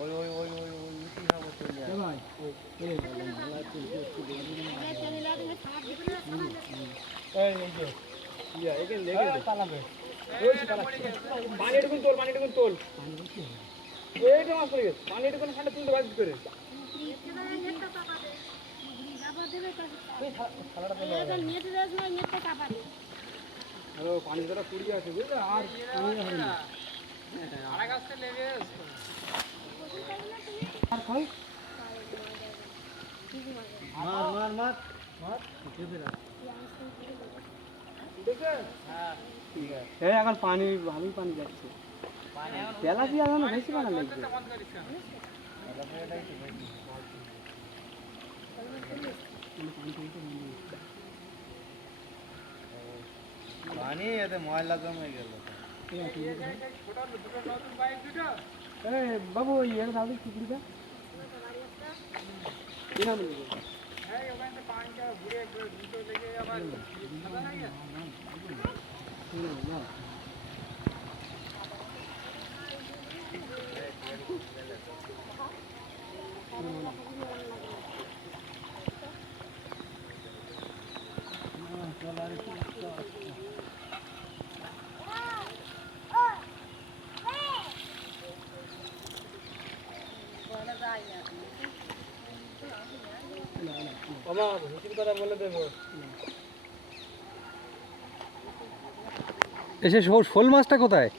ওই ওই ওই এই এই যে ইয়া এখানে লেগে চালাবে ওই চালাচ্ছে পানি এটুকুন তোল পানি এটুকুন তোল। এইটা মাছ পড়ে গেছে। পানি এটুকুন ঠান্ডা তুলতে বাদ করে। পানি দ্বারা পুড়িয়ে আছে বুঝলে? আর খাই মার। মার মার। এই এখন পানি ভালোই পানি যাচ্ছে। দিয়ে এখন বেশি পানি লাগছে পানি এতে ময়লা জমে গেল। বাবু এর দাও কি কুড়িটা কি নাম Bora, Zayana. বাবা ভুতির কথা বলে দেবো। এসে শোল- শোল মাছটা কোথায়?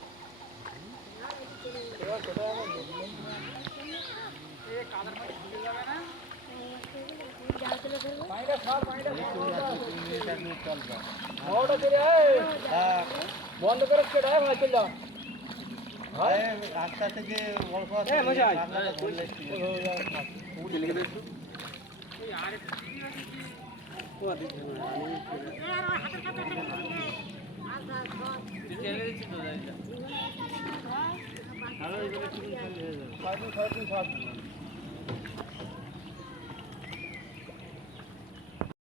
ওটা চলে আয়। বন্ধ করে কেটে ভাই চল যাও। রাস্তা থেকে অল্প এ,